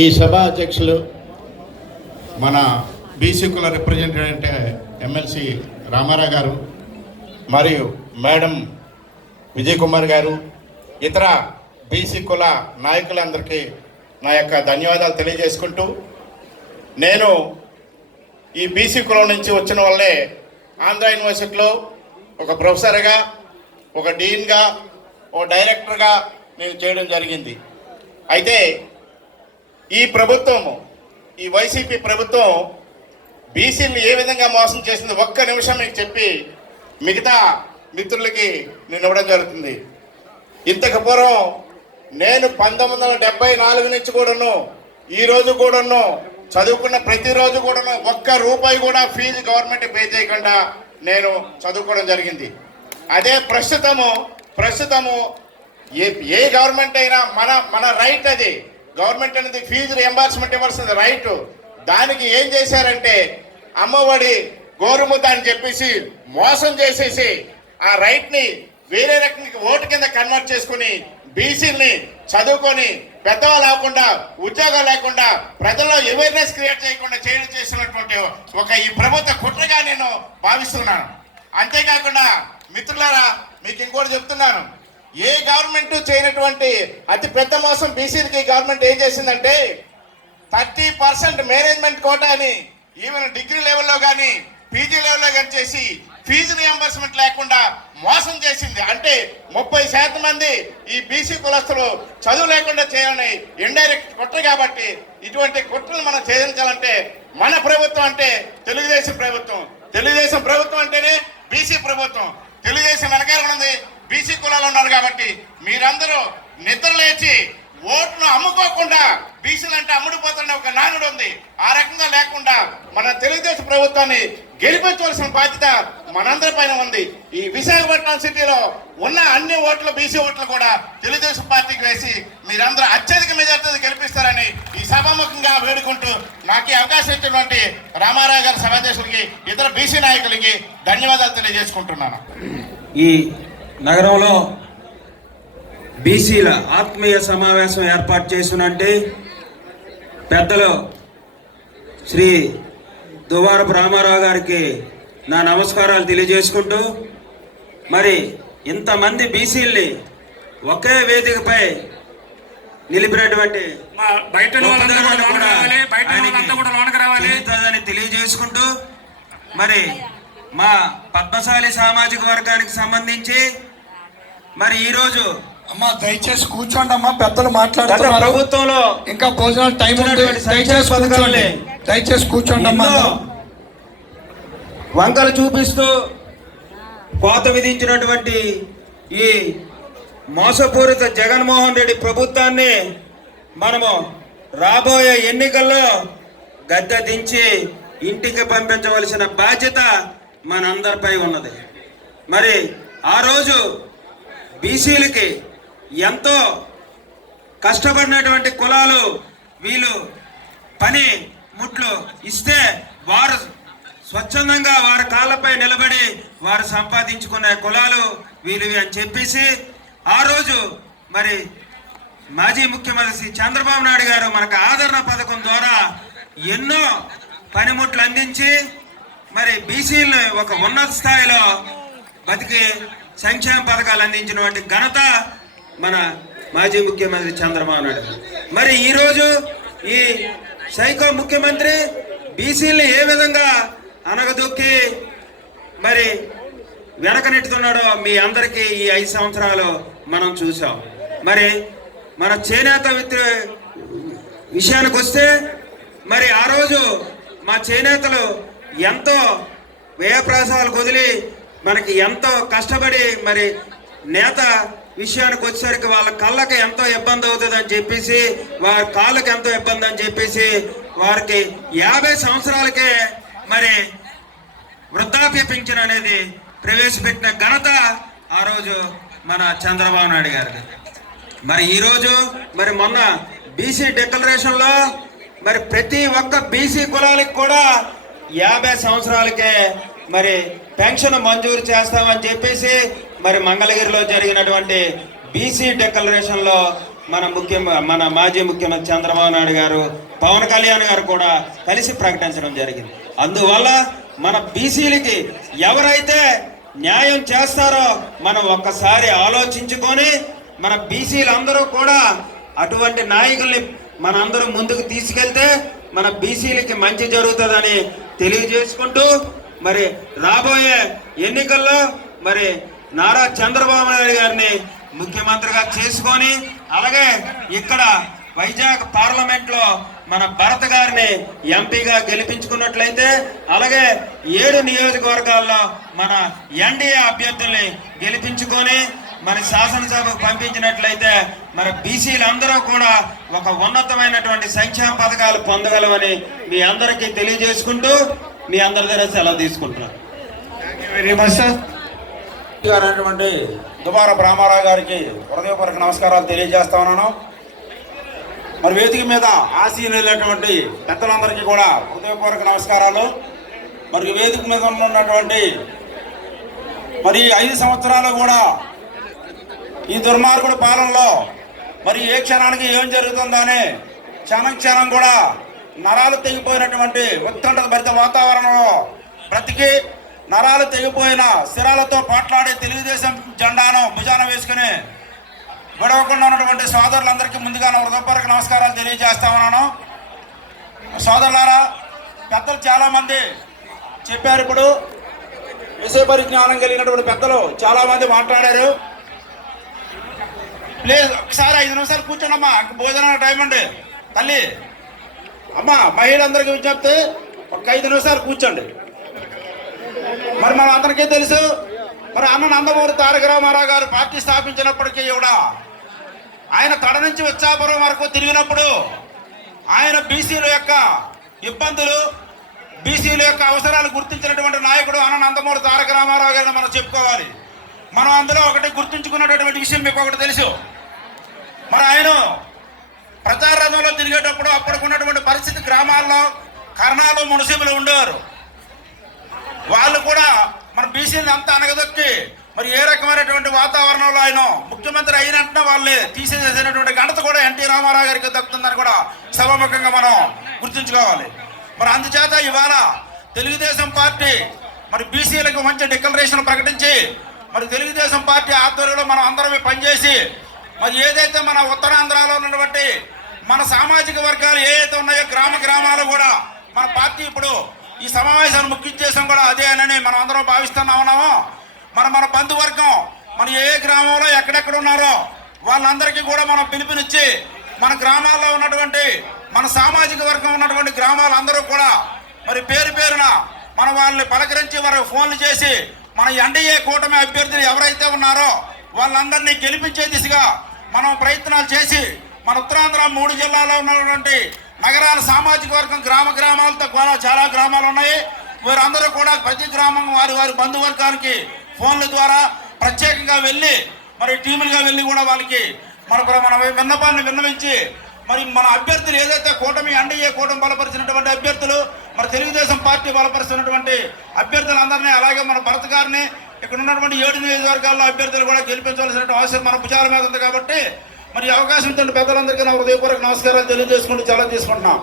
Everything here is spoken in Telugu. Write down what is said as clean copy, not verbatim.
ఈ సభ అధ్యక్షులు మన బీసీ కుల రిప్రజెంటేటివ్ ఎమ్మెల్సీ రామారావు గారు మరియు మేడం విజయ్ కుమార్ గారు, ఇతర బీసీ కుల నాయకులందరికీ నా యొక్క ధన్యవాదాలు తెలియజేసుకుంటూ, నేను ఈ బీసీ కులం నుంచి వచ్చిన వాళ్ళే ఆంధ్ర యూనివర్సిటీలో ఒక ప్రొఫెసర్గా, ఒక డీన్గా, ఒక డైరెక్టర్గా నేను చేయడం జరిగింది. అయితే ఈ ప్రభుత్వం, ఈ వైసీపీ ప్రభుత్వం బీసీలు ఏ విధంగా మోసం చేసింది ఒక్క నిమిషం మీకు చెప్పి మిగతా మిత్రులకి నేను ఇవ్వడం జరుగుతుంది. ఇంతకు పూర్వం నేను 1974 నుంచి కూడాను ఈ రోజు కూడాను చదువుకున్న ప్రతిరోజు కూడాను ఒక్క రూపాయి కూడా ఫీజు గవర్నమెంట్ పే చేయకుండా నేను చదువుకోవడం జరిగింది. అదే ప్రస్తుతము ఏ గవర్నమెంట్ అయినా మన రైట్, అది గవర్నమెంట్ అనేది ఫీజు రియంబర్స్మెంట్ ఇవ్వాల్సింది రైట్. దానికి ఏం చేశారంటే అమ్మఒడి గోరుముద్ద అని చెప్పేసి మోసం చేసేసి ఆ రైట్ని వేరే రకంగా ఓటు కింద కన్వర్ట్ చేసుకుని బీసీని చదువుకొని పెద్దవాళ్ళు అవ్వకుండా, ఉద్యోగాలు లేకుండా, ప్రజల్లో అవేర్నెస్ క్రియేట్ చేయకుండా చేసినటువంటి ఒక ఈ ప్రభుత్వ కుట్రగా నేను భావిస్తున్నాను. అంతేకాకుండా మిత్రులారా, మీకు ఇంకోటి చెప్తున్నాను, ఏ గవర్నమెంట్ చేయనటువంటి అతి పెద్ద మోసం బీసీలకి గవర్నమెంట్ ఏం చేసిందంటే 30% మేనేజ్మెంట్ కోటా అని ఈవెన్ డిగ్రీ లెవెల్లో కానీ పీజీ లెవెల్లో కానీ చేసి ఫీజు రియంబర్స్మెంట్ లేకుండా మోసం చేసింది. అంటే 30% మంది ఈ బీసీ కులస్తులు చదువు లేకుండా చేయాలని ఇండైరెక్ట్ కుట్ర. కాబట్టి ఇటువంటి కుట్రలు మనం చేయించాలంటే మన ప్రభుత్వం అంటే తెలుగుదేశం ప్రభుత్వం అంటేనే బీసీ ప్రభుత్వం. తెలుగుదేశం వెనకాల ఉంది, బీసీ కులాలు ఉన్నారు. కాబట్టి మీరందరూ నిద్ర లేచి ఓటును అమ్ముకోకుండా, బీసీలు అంటే అమ్ముడుపోతున్న ఒక నానుడు ఉంది, ఆ రకంగా లేకుండా మన తెలుగుదేశం ప్రభుత్వాన్ని గెలిపించవలసిన బాధ్యత మనందరి పైన ఉంది. ఈ విశాఖపట్నం సిటీలో ఉన్న అన్ని ఓట్లు, బీసీ ఓట్లు కూడా తెలుగుదేశం పార్టీకి వేసి మీరందరూ అత్యధిక మెజార్టీతో గెలిపిస్తారని ఈ సభాముఖంగా వేడుకుంటూ, నాకు ఈ అవకాశం ఇచ్చినటువంటి రామారావు గారి సభాధ్యక్షులకి, ఇతర బీసీ నాయకులకి ధన్యవాదాలు తెలియజేసుకుంటున్నాను. ఈ నగరంలో బీసీల ఆత్మీయ సమావేశం ఏర్పాటు చేసినంటే పెద్దలు శ్రీ దువ్వారపు రామారావు గారికి నా నమస్కారాలు తెలియజేసుకుంటూ, మరి ఇంతమంది బీసీల్ని ఒకే వేదికపై నిలిపినటువంటి తెలియజేసుకుంటూ, మరి మా పద్మశాలి సామాజిక వర్గానికి సంబంధించి మరి ఈరోజు అమ్మా దయచేసి కూర్చోండి అమ్మా, పెద్దలు మాట్లాడుతున్నారు. ప్రభుత్వంలో ఇంకా భోజనాలు టైం ఉంది, దయచేసి కూర్చోండి అమ్మా. వంకలు చూపిస్తూ కోత విధించినటువంటి ఈ మోసపూరిత జగన్మోహన్ రెడ్డి ప్రభుత్వాన్ని మనము రాబోయే ఎన్నికల్లో గద్దె దించి ఇంటికి పంపించవలసిన బాధ్యత మనందరిపై ఉన్నది. మరి ఆ రోజు బీసీలకి ఎంతో కష్టపడినటువంటి కులాలు వీళ్ళు పని ముట్లు ఇస్తే వారు స్వచ్ఛందంగా వారి కాళ్ళపై నిలబడి వారు సంపాదించుకునే కులాలు వీళ్ళవి అని చెప్పేసి ఆ రోజు మరి మాజీ ముఖ్యమంత్రి చంద్రబాబు నాయుడు గారు మనకు ఆదరణ పథకం ద్వారా ఎన్నో పనిముట్లు అందించి మరి బీసీలను ఒక ఉన్నత స్థాయిలో బతికి సంక్షేమ పథకాలు అందించినటువంటి ఘనత మన మాజీ ముఖ్యమంత్రి చంద్రబాబు నాయుడు. మరి ఈరోజు ఈ సైకో ముఖ్యమంత్రి బీసీలను ఏ విధంగా అనగదొక్కి మరి వెనకనెట్టుతున్నాడో మీ అందరికీ ఈ 5 సంవత్సరాలు మనం చూసాం. మరి మన చేనేత విషయానికి వస్తే మరి ఆ రోజు మా చేనేతలు ఎంతో వ్యయప్రాసాలు వదిలి మనకి ఎంతో కష్టపడి మరి నేత విషయానికి వచ్చేసరికి వాళ్ళ కళ్ళకి ఎంతో ఇబ్బంది అవుతుంది అని చెప్పేసి, వారి కాళ్ళకి ఎంతో ఇబ్బంది అని చెప్పేసి వారికి 50 సంవత్సరాలకే మరి వృద్ధాప్య పింఛన్ అనేది ప్రవేశపెట్టిన ఘనత ఆ రోజు మన చంద్రబాబు నాయుడు గారికి. మరి ఈరోజు మరి మొన్న బీసీ డిక్లరేషన్లో మరి ప్రతి ఒక్క బీసీ కులాలకు కూడా 50 సంవత్సరాలకే మరి పెన్షన్ మంజూరు చేస్తామని చెప్పేసి మరి మంగళగిరిలో జరిగినటువంటి బీసీ డిక్లరేషన్లో మన మాజీ ముఖ్యమంత్రి చంద్రబాబు నాయుడు గారు, పవన్ కళ్యాణ్ గారు కూడా కలిసి ప్రకటించడం జరిగింది. అందువల్ల మన బీసీలకి ఎవరైతే న్యాయం చేస్తారో మనం ఒక్కసారి ఆలోచించుకొని మన బీసీలందరూ కూడా అటువంటి నాయకుల్ని మనందరూ ముందుకు తీసుకెళ్తే మన బీసీలకి మంచి జరుగుతుందని తెలియజేసుకుంటూ మరి రాబోయే ఎన్నికల్లో మరి నారా చంద్రబాబు నాయుడు గారిని ముఖ్యమంత్రిగా చేసుకొని అలాగే ఇక్కడ వైజాగ్ పార్లమెంట్ లో మన భరత్ గారిని ఎంపీగా గెలిపించుకున్నట్లయితే అలాగే 7 నియోజకవర్గాల్లో మన ఎన్డీఏ అభ్యర్థుల్ని గెలిపించుకొని మన శాసనసభకు పంపించినట్లయితే మన బీసీలందరూ కూడా ఒక ఉన్నతమైనటువంటి సంక్షేమ పథకాలు పొందగలమని మీ అందరికీ తెలియజేసుకుంటూ మీ అందరి దగ్గర సెలవు తీసుకుంటున్నాను. గారైనటువంటి దుబారపు రామారావు గారికి హృదయపూర్వక నమస్కారాలు తెలియజేస్తా ఉన్నాను. మరి వేదిక మీద ఆసీనులైనటువంటి పెద్దలందరికీ కూడా హృదయపూర్వక నమస్కారాలు. మరి వేదిక మీద ఉన్నటువంటి మరి 5 సంవత్సరాలు కూడా ఈ దుర్మార్గుడు పాలనలో మరి ఏ క్షణానికి ఏం జరుగుతుందో అని క్షణం కూడా నరాలు తెగిపోయినటువంటి ఉత్కంఠ భరిత వాతావరణంలో బ్రతికి నరాలు తెగిపోయిన శిరాలతో పోట్లాడే తెలుగుదేశం జెండాను భుజాన వేసుకుని విడవకుండా ఉన్నటువంటి సోదరులందరికీ ముందుగా హృదయపూర్వక నమస్కారాలు తెలియజేస్తా ఉన్నాను. సోదరులారా, పెద్దలు చాలామంది చెప్పారు. ఇప్పుడు విషయ పరిజ్ఞానం కలిగినటువంటి పెద్దలు చాలామంది మాట్లాడారు. ప్లీజ్ ఒకసారి 5 నిమిషాలు కూర్చోండి అమ్మా, భోజనం టైం అండి. తల్లి అమ్మ, మహిళలందరికీ విజ్ఞప్తి, ఒక 5 నిమిషాలు కూర్చోండి. మరి మనం అందరికీ తెలుసు, మరి అన్న నందమూరి తారక రామారావు గారు పార్టీ స్థాపించినప్పటికీ కూడా ఆయన తడ నుంచి వచ్చాపురం వరకు తిరిగినప్పుడు ఆయన బీసీల యొక్క ఇబ్బందులు, బీసీల యొక్క అవసరాలు గుర్తించినటువంటి నాయకుడు అన్న నందమూరి తారక రామారావు గారిని మనం చెప్పుకోవాలి. మనం అందులో ఒకటి గుర్తుంచుకున్నటువంటి విషయం మీకు ఒకటి తెలుసు. మరి ఆయన ప్రచార రంగంలో తిరిగేటప్పుడు అప్పటికున్నటువంటి పరిస్థితి, గ్రామాల్లో కర్ణాలు మున్సిపులు ఉండేవారు. వాళ్ళు కూడా మన బీసీని అంతా అనగదొక్కి మరి ఏ రకమైనటువంటి వాతావరణంలో ఆయన ముఖ్యమంత్రి అయినట్టున వాళ్ళే తీసేసేసినటువంటి ఘనత కూడా ఎన్టీ రామారావు గారికి దక్కుతుందని కూడా సభాముఖంగా మనం గుర్తుంచుకోవాలి. మరి అందుచేత ఇవాళ తెలుగుదేశం పార్టీ మరి బీసీలకు మంచి డిక్లరేషన్ ప్రకటించి మరి తెలుగుదేశం పార్టీ ఆధ్వర్యంలో మనం అందరం పనిచేసి మరి ఏదైతే మన ఉత్తరాంధ్రలో ఉన్నటువంటి మన సామాజిక వర్గాలు ఏదైతే ఉన్నాయో గ్రామాలు కూడా మన పార్టీ ఇప్పుడు ఈ సమావేశాన్ని ముఖ్య ఉద్దేశం కూడా అదే అని మనం అందరం భావిస్తున్నా ఉన్నామో. మన బంధువర్గం మన ఏ గ్రామంలో ఎక్కడెక్కడ ఉన్నారో వాళ్ళందరికీ కూడా మనం పిలుపునిచ్చి మన గ్రామాల్లో ఉన్నటువంటి మన సామాజిక వర్గం ఉన్నటువంటి గ్రామాలందరూ కూడా మరి పేరున మన వాళ్ళని పలకరించి వారికి ఫోన్లు చేసి మన ఎన్డీఏ కూటమి అభ్యర్థులు ఎవరైతే ఉన్నారో వాళ్ళందరినీ గెలిపించే దిశగా మనం ప్రయత్నాలు చేసి మన ఉత్తరాంధ్ర 3 జిల్లాల్లో ఉన్నటువంటి నగరాల సామాజిక వర్గం గ్రామాలతో కూడా చాలా గ్రామాలు ఉన్నాయి. వీరందరూ కూడా ప్రతి గ్రామం వారి బంధువర్గానికి ఫోన్ల ద్వారా ప్రత్యేకంగా వెళ్ళి మరి టీములుగా వెళ్ళి కూడా వాళ్ళకి మన విన్నపాన్ని విన్నవించి మరి మన అభ్యర్థులు ఏదైతే కూటమి ఎన్డీఏ కూటమి బలపరిచినటువంటి అభ్యర్థులు మరి తెలుగుదేశం పార్టీ బలపరిచినటువంటి అభ్యర్థులందరినీ అలాగే మన భరత్ గారిని ఇక్కడ ఉన్నటువంటి 7 నియోజకవర్గాల్లో అభ్యర్థులు కూడా గెలిపించవలసినటువంటి అవసరం మన భుజాల మీద ఉంది. కాబట్టి మరి అవకాశం ఇచ్చిన పెద్దలందరికీ నా హృదయపూర్వక నమస్కారాలు తెలియజేసుకుంటూ సెలవు తీసుకుంటున్నాం.